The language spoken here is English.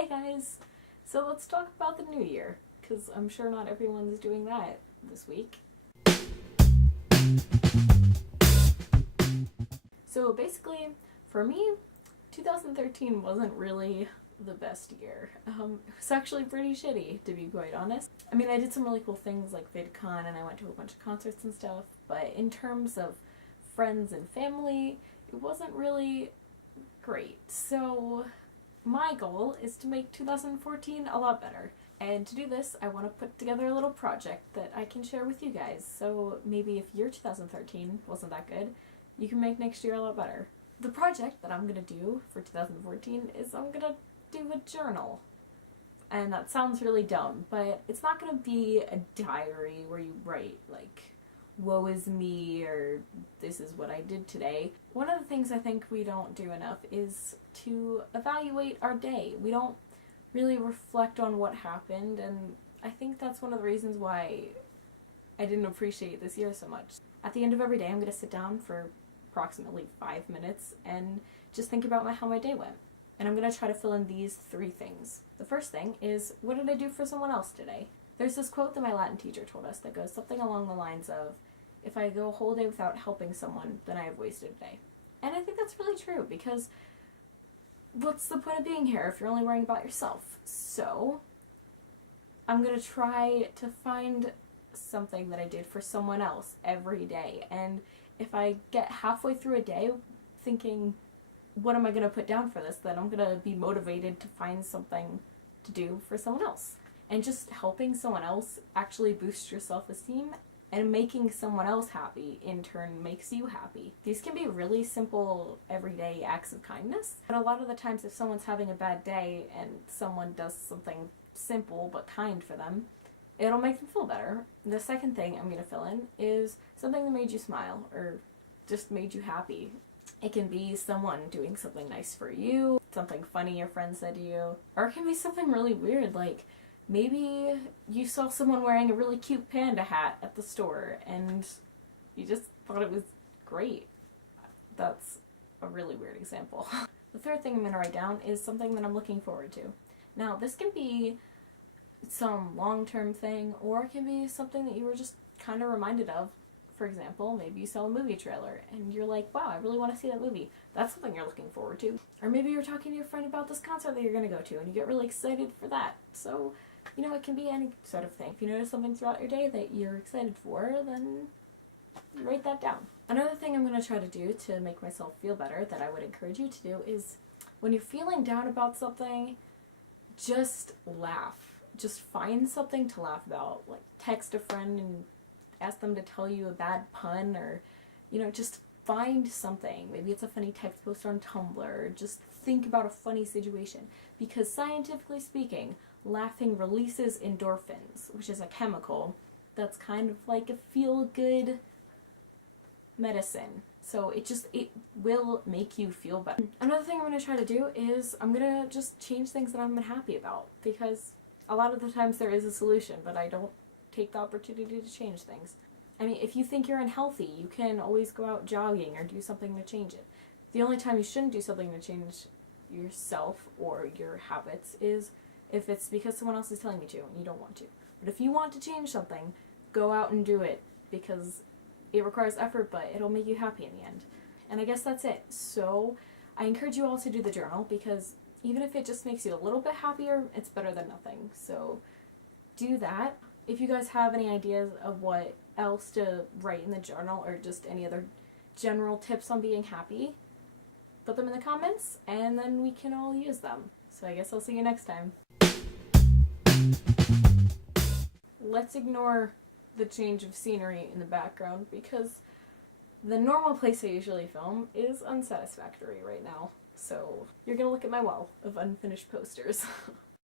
Hey guys! So let's talk about the new year, because I'm sure not everyone's doing that this week. So basically, for me, 2013 wasn't really the best year. It was actually pretty shitty, to be quite honest. I mean, I did some really cool things like VidCon and I went to a bunch of concerts and stuff, but in terms of friends and family, it wasn't really great. So my goal is to make 2014 a lot better. And to do this, I want to put together a little project that I can share with you guys. So maybe if your 2013 wasn't that good, you can make next year a lot better. The project that I'm going to do for 2014 is I'm going to do a journal. And that sounds really dumb, but it's not going to be a diary where you write, like, woe is me, or this is what I did today. One of the things I think we don't do enough is to evaluate our day. We don't really reflect on what happened, and I think that's one of the reasons why I didn't appreciate this year so much. At the end of every day, I'm going to sit down for approximately 5 minutes and just think about how my day went. And I'm going to try to fill in these 3 things. The first thing is, what did I do for someone else today? There's this quote that my Latin teacher told us that goes something along the lines of, if I go a whole day without helping someone, then I have wasted a day. And I think that's really true, because what's the point of being here if you're only worrying about yourself? So I'm going to try to find something that I did for someone else every day. And if I get halfway through a day thinking, what am I going to put down for this, then I'm going to be motivated to find something to do for someone else. And just helping someone else actually boosts your self-esteem, and making someone else happy in turn makes you happy. These can be really simple everyday acts of kindness, but a lot of the times if someone's having a bad day and someone does something simple but kind for them, it'll make them feel better. The second thing I'm going to fill in is something that made you smile or just made you happy. It can be someone doing something nice for you, something funny your friend said to you, or it can be something really weird, like maybe you saw someone wearing a really cute panda hat at the store and you just thought it was great. That's a really weird example. The third thing I'm going to write down is something that I'm looking forward to. Now, this can be some long-term thing, or it can be something that you were just kind of reminded of. For example, maybe you saw a movie trailer and you're like, wow, I really want to see that movie. That's something you're looking forward to. Or maybe you're talking to your friend about this concert that you're going to go to and you get really excited for that. So, you know, it can be any sort of thing. If you notice something throughout your day that you're excited for, then write that down. Another thing I'm going to try to do to make myself feel better that I would encourage you to do is, when you're feeling down about something, just laugh. Just find something to laugh about. Like, text a friend and ask them to tell you a bad pun, or, you know, just find something. Maybe it's a funny text post on Tumblr, or just think about a funny situation. Because scientifically speaking, laughing releases endorphins, which is a chemical that's kind of like a feel-good medicine. So it will make you feel better. Another thing I'm going to try to do is I'm going to just change things that I'm unhappy about, because a lot of the times there is a solution, but I don't take the opportunity to change things. I mean, if you think you're unhealthy, you can always go out jogging or do something to change it. The only time you shouldn't do something to change yourself or your habits is if it's because someone else is telling you to and you don't want to. But if you want to change something, go out and do it, because it requires effort, but it'll make you happy in the end. And I guess that's it. So I encourage you all to do the journal, because even if it just makes you a little bit happier, it's better than nothing. So do that. If you guys have any ideas of what else to write in the journal, or just any other general tips on being happy, put them in the comments and then we can all use them. So I guess I'll see you next time. Let's ignore the change of scenery in the background, because the normal place I usually film is unsatisfactory right now. So you're gonna look at my wall of unfinished posters.